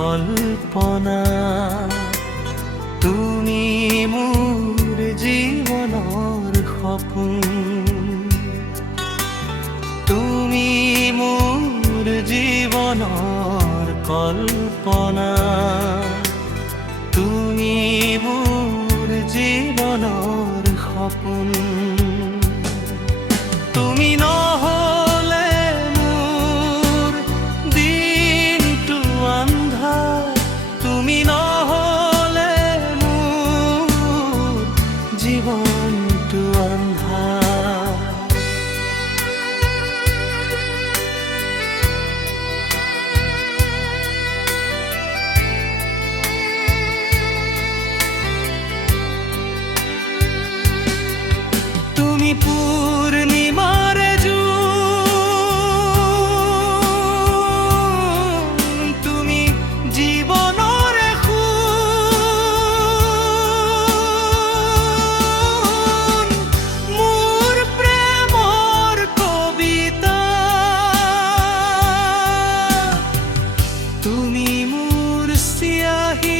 কল্পনা। তুমি মোৰ জীৱনৰ সপোন, তুমি মোৰ জীৱনৰ কল্পনা, তুমি মোৰ জীৱনৰ সপোন। তুমি নহ'লে মোৰ দিনটো আন্ধাৰ, তুমি নহ'লে মোৰ জীৱনটো আন্ধাৰ। তুমি পূৰ্ণিমাৰ জোন, তুমি জীৱনৰ সোণ, মোৰ প্ৰেমৰ কবিতা। তুমি মোৰ চিয়াহী,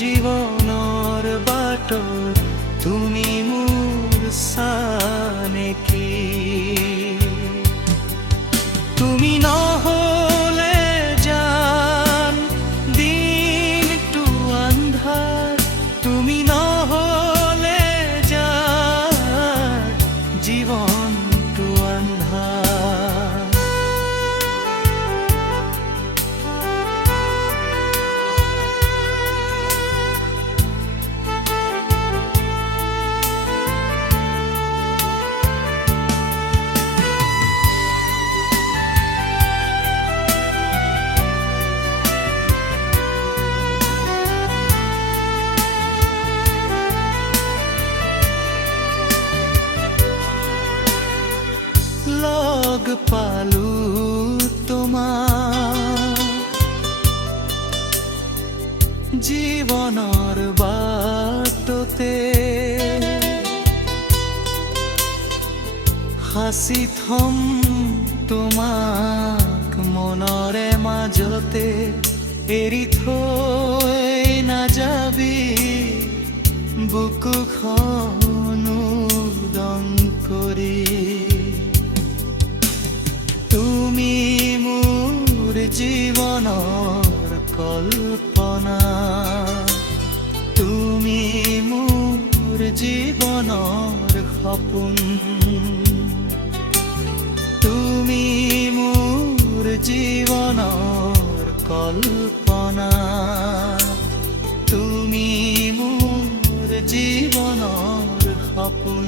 জীৱনৰ বাটত তুমি মোৰ চানেকি। তুমি নহ'লে জান দিনটো আন্ধাৰ, তুমি নহ'লে জান জীৱনটো আন্ধাৰ। লগ পালো তোমাক জীৱনৰ বাটতে, সাঁচি থম তোমাক মনৰে মাজতে, এৰি থৈ নাযাবি বুকুখন উদং কৰি। তুমি মোৰ জীৱনৰ কল্পনা, তুমি মোৰ জীৱনৰ সপোন, তুমি মোৰ জীৱনৰ কল্পনা, তুমি মোৰ জীৱনৰ সপোন।